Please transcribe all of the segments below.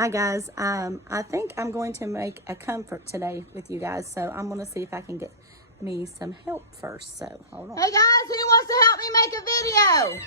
Hi guys, I think I'm going to make a comfort today with you guys, so I'm going to see if I can get me some help first, so hold on. Hey guys, who wants to help me make a video?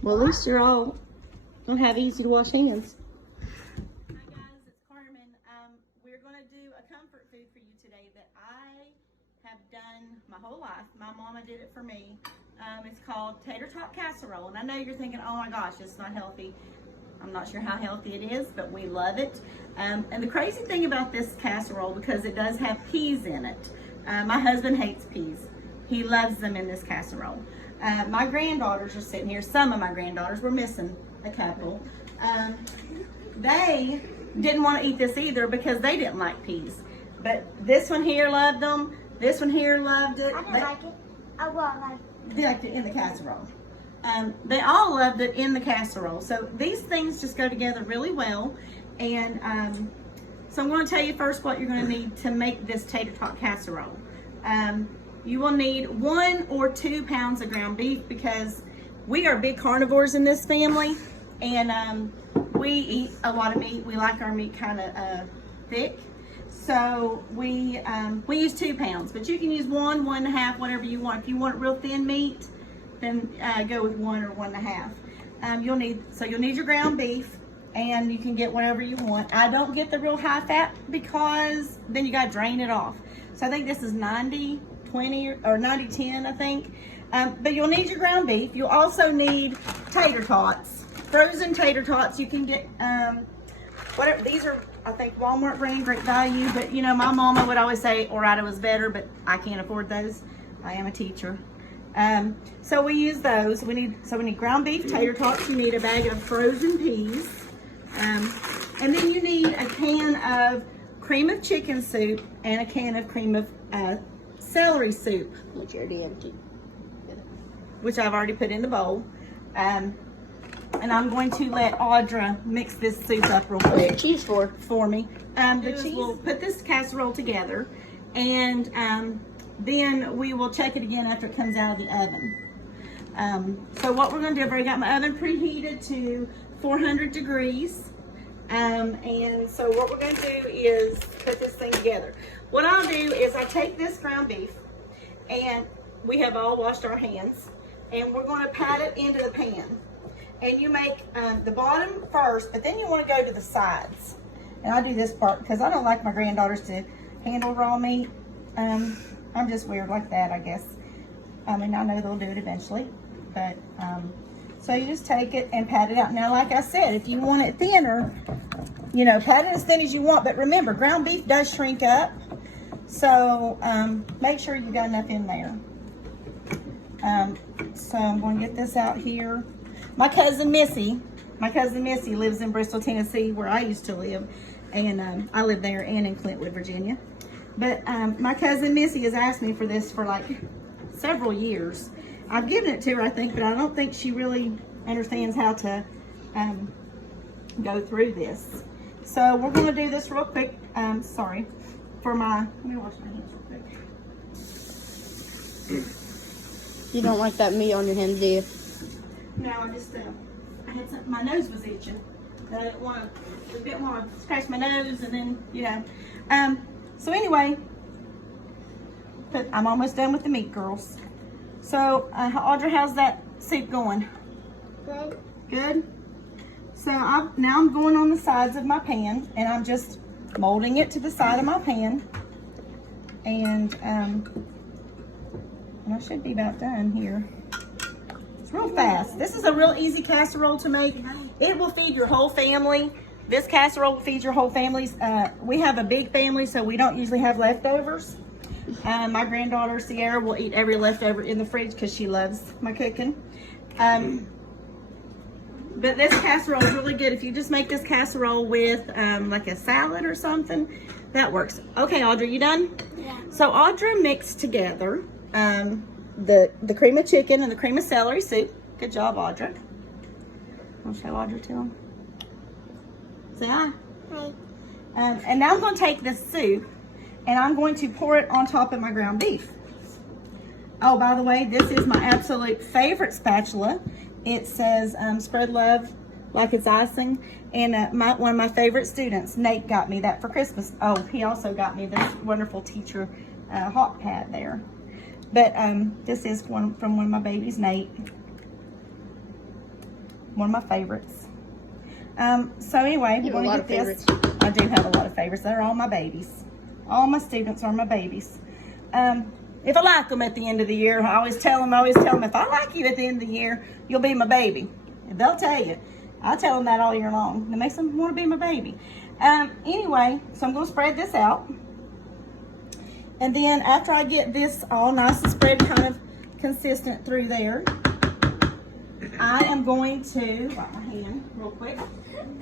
Well, at least you're all going to have easy to wash hands. Hi guys, it's Carmen. We're going to do a comfort food for you today that I have done my whole life. My mama did it for me. It's called Tator Tot Casserole, and I know you're thinking, oh my gosh, it's not healthy. I'm not sure how healthy it is, but we love it. And the crazy thing about this casserole, because it does have peas in it, my husband hates peas. He loves them in this casserole. My granddaughters are sitting here. Some of my granddaughters, were missing a couple. They didn't want to eat this either because they didn't like peas. But this one here loved them. This one here loved it. I didn't like it. I won't like it. They liked it in the casserole. They all loved it in the casserole. So these things just go together really well. And so I'm going to tell you first what you're going to need to make this tater tot casserole. You will need 1 or 2 pounds of ground beef because we are big carnivores in this family, and we eat a lot of meat. We like our meat kind of thick. So we use 2 pounds, but you can use 1, 1.5, whatever you want. If you want real thin meat, then go with 1 or 1.5. You'll need your ground beef, and you can get whatever you want. I don't get the real high fat because then you got to drain it off. So I think this is 90-20 or 90-10, I think. But you'll need your ground beef. You'll also need tater tots, frozen tater tots. You can get whatever. These are, I think, Walmart brand, great value. But you know, my mama would always say Orida was better, but I can't afford those. I am a teacher. So we use those. We need ground beef tater tots. You need a bag of frozen peas, and then you need a can of cream of chicken soup and a can of cream of celery soup, Which are already empty. which I've already put in the bowl. And I'm going to let Audra mix this soup up real quick. What's the cheese for? For me. The cheese. We'll put this casserole together, and then we will check it again after it comes out of the oven. So what we're going to do, I've already got my oven preheated to 400 degrees. And so what we're going to do is put this thing together. What I'll do is I take this ground beef, and we have all washed our hands, and we're going to pat it into the pan. And you make the bottom first, but then you want to go to the sides. And I do this part because I don't like my granddaughters to handle raw meat. I'm just weird like that, I guess. I mean, I know they'll do it eventually, but so you just take it and pat it out. Now, like I said, if you want it thinner, you know, pat it as thin as you want. But remember, ground beef does shrink up, so make sure you got enough in there. So I'm going to get this out here. My cousin Missy lives in Bristol, Tennessee, where I used to live, and I live there and in Clintwood, Virginia. But my cousin Missy has asked me for this for like several years. I've given it to her, I think, but I don't think she really understands how to go through this. So we're going to do this real quick. Sorry. Let me wash my hands real quick. You don't like that meat on your hands, do you? No, I had something, my nose was itching. I didn't want to scratch my nose, and then, you know. So anyway, I'm almost done with the meat, girls. So, Audra, how's that soup going? Good. Good? So now I'm going on the sides of my pan, and I'm just molding it to the side of my pan. And I should be about done here. It's real fast. This is a real easy casserole to make. It will feed your whole family. This casserole will feed your whole family. We have a big family, so we don't usually have leftovers. My granddaughter Sierra will eat every leftover in the fridge because she loves my cooking. But this casserole is really good. If you just make this casserole with like a salad or something, that works. Okay, Audra, you done? Yeah. So Audra mixed together the cream of chicken and the cream of celery soup. Good job, Audra. I'll show Audra to him. Say hi. Hi. And now I'm going to take this soup And I'm going to pour it on top of my ground beef. Oh, by the way, this is my absolute favorite spatula. It says spread love like it's icing. And one of my favorite students, Nate, got me that for Christmas. Oh, he also got me this wonderful teacher hot pad there. But this is one from one of my babies, Nate. One of my favorites. So anyway, we're going to get this. I do have a lot of favorites. They're all my babies. All my students are my babies. If I like them at the end of the year, I always tell them, if I like you at the end of the year, you'll be my baby. And they'll tell you. I tell them that all year long. It makes them want to be my baby. Anyway, so I'm going to spread this out. And then after I get this all nice and spread kind of consistent through there, I am going to, wipe my hand real quick.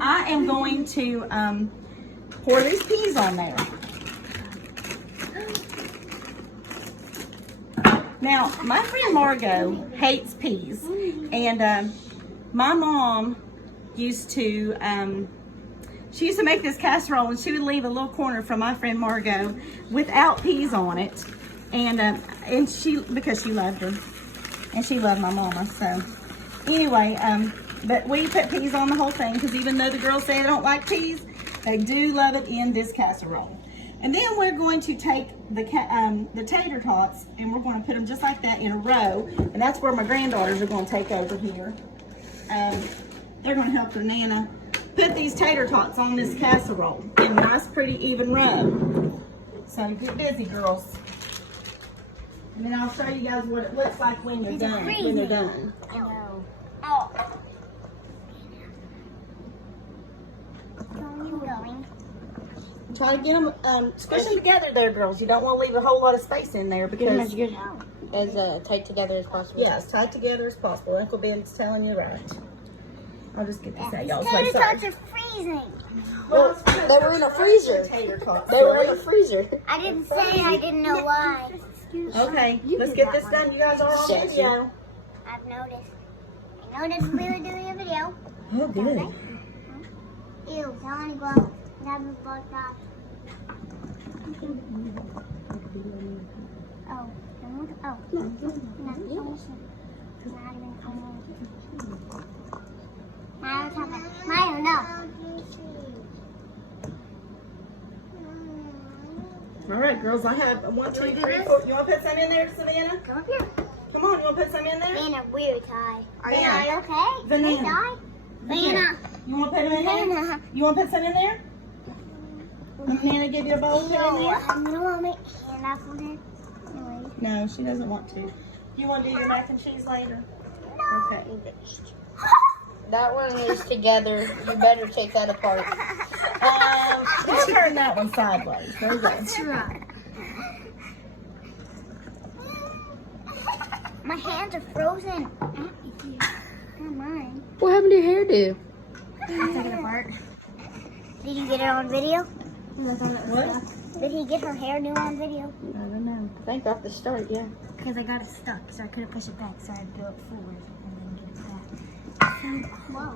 I am going to pour these peas on there. Now, my friend Margot hates peas. And my mom used to, she used to make this casserole and she would leave a little corner from my friend Margot without peas on it. And she, because she loved her. And she loved my mama, so. Anyway, but we put peas on the whole thing because even though the girls say they don't like peas, they do love it in this casserole. And then we're going to take the tater tots and we're going to put them just like that in a row. And that's where my granddaughters are going to take over here. They're going to help their Nana put these tater tots on this casserole in a nice, pretty, even row. So get busy, girls. And then I'll show you guys what it looks like when you're done. When they're done. Oh. Going. Try to get them, squish them together there, girls. You don't want to leave a whole lot of space in there because... As tight together as possible. Yeah, as tight together as possible. Uncle Ben's telling you right. I'll just get this out, y'all's way. Tater tots are freezing. Well, they were in a freezer. They were in a freezer. I didn't say I didn't know why. Okay, let's get this done. You guys are on video. I've noticed. I noticed we were doing a video. Oh, good. Ew, I want to go out and have a blood bath. Oh. Oh, no, not even Maya, no. All right, girls, I have 1, 2, 3, 4. You want to put some in there, Savannah? Come up here. Come on, you want to put some in there? Vanna, we're tied. Are Vanna. you okay? Vanna. Vanna. You want to put them in there? Vanna. You want to put some in there? Will Nana give you a bowl to put in there? I'm going to want my hand off of it. No, she doesn't want to. You want to do your mac and cheese later? No. Okay. That one is together. You better take that apart. We'll turn that one sideways. There you go. That's right. My hands are frozen. Not mine. What happened to your hairdo? I'll take it apart. Did you get it on video? What? Did he get her hairdo on video? I don't know. I think off the start, yeah. Because I got it stuck, so I couldn't push it back, so I had to go up forward and then get it back. Whoa.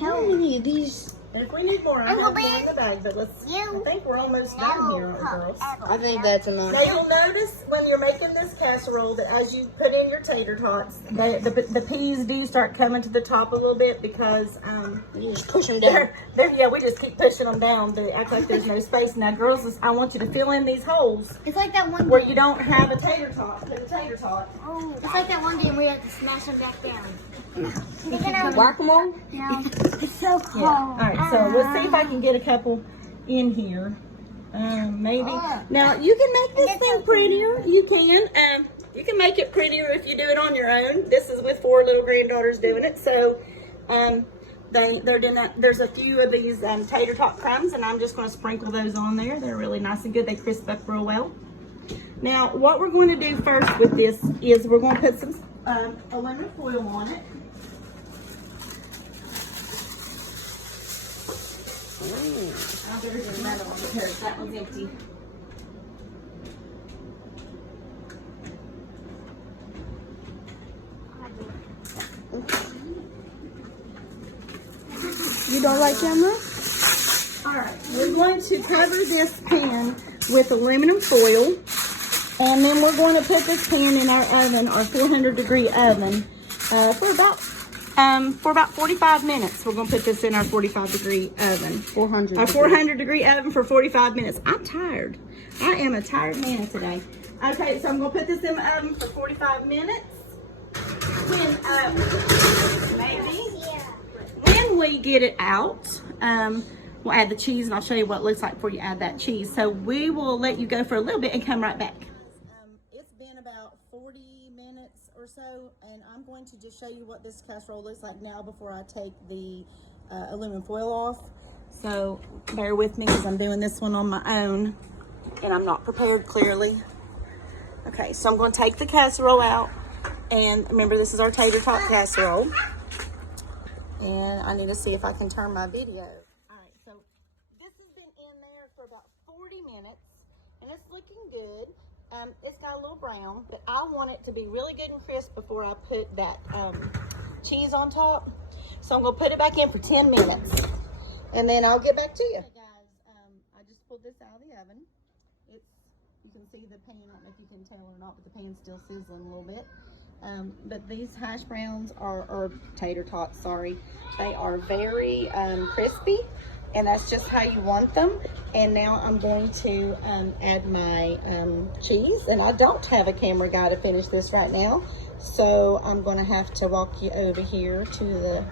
How many of these? And if we need more, I have Uncle more in Ben, the bag, but let's, I you think we're almost done here, girls. I think that's enough. Now you'll notice when you're making this casserole that as you put in your tater tots, the peas do start coming to the top a little bit because You just push them down. yeah, we just keep pushing them down to act like there's no space. Now girls, I want you to fill in these holes It's like that one where game. you don't have a tater tot. Put a tater tot. Oh, it's like that one game where you have to smash them back down. They're gonna Whack-a-mole? No, it's so cold. Yeah. All right, so let's see if I can get a couple in here. Maybe. Now you can make this thing prettier. You can make it prettier if you do it on your own. This is with 4 little granddaughters doing it, so they're doing that. There's a few of these tater tot crumbs, and I'm just going to sprinkle those on there. They're really nice and good. They crisp up real well. Now, what we're going to do first with this is we're going to put some aluminum foil on it. I'll get rid of another one because that one's empty. You don't like camera? All right, we're going to cover this pan with aluminum foil. And then we're going to put this pan in our oven, our 400-degree oven, for about 45 minutes. We're going to put this in our 45-degree oven. 400. A 400-degree oven for 45 minutes. I'm tired. I am a tired man today. Okay, so I'm going to put this in the oven for 45 minutes. When we get it out, we'll add the cheese, and I'll show you what it looks like before you add that cheese. So we will let you go for a little bit and come right back. It's been about 40 minutes or so, and I'm going to just show you what this casserole looks like now before I take the aluminum foil off. So bear with me because I'm doing this one on my own, and I'm not prepared clearly. Okay, so I'm going to take the casserole out, and remember, this is our tater tot casserole. And I need to see if I can turn my video. All right, so this has been in there for about 40 minutes, and it's looking good. It's got a little brown, but I want it to be really good and crisp before I put that cheese on top. So I'm gonna put it back in for 10 minutes, and then I'll get back to you. Okay, guys, I just pulled this out of the oven. You can see the pan, I don't know if you can tell or not, but the pan's still sizzling a little bit. But these hash browns or tater tots, sorry, they are very crispy, and that's just how you want them. And now I'm going to add my cheese, and I don't have a camera guy to finish this right now, so I'm going to have to walk you over here to the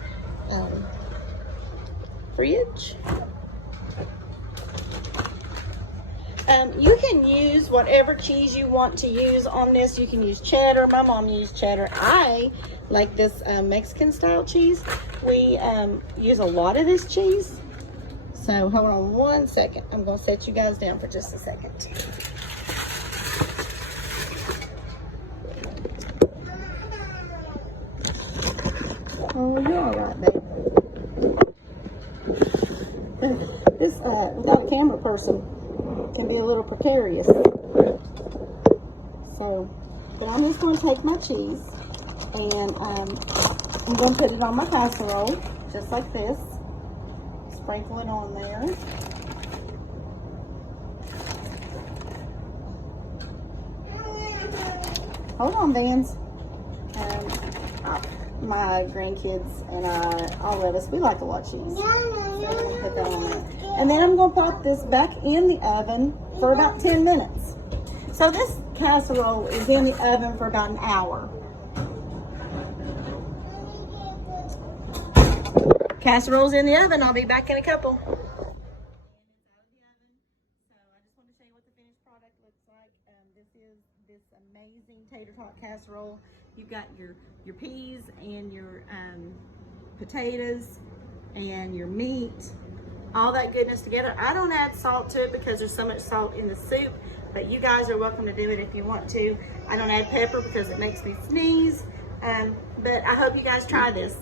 fridge. You can use whatever cheese you want to use on this. You can use cheddar. My mom used cheddar. I like this Mexican style cheese. We use a lot of this cheese. So hold on one second. I'm going to set you guys down for just a second. Oh, you're all right, babe. This, without a camera person, can be a little precarious. So, but I'm just going to take my cheese, and I'm going to put it on my casserole, just like this. Sprinkle it on there. Hold on, Vans. My grandkids and all of us, we like a lot of cheese. So I'm going to put that on there. And then I'm going to pop this back in the oven for about 10 minutes. So this casserole is in the oven for about an hour. Casserole's in the oven. I'll be back in a couple. So I just want to show you what the finished product looks like. This is this amazing tater tot casserole. You've got your peas and your potatoes and your meat, all that goodness together. I don't add salt to it because there's so much salt in the soup, but you guys are welcome to do it if you want to. I don't add pepper because it makes me sneeze, but I hope you guys try this.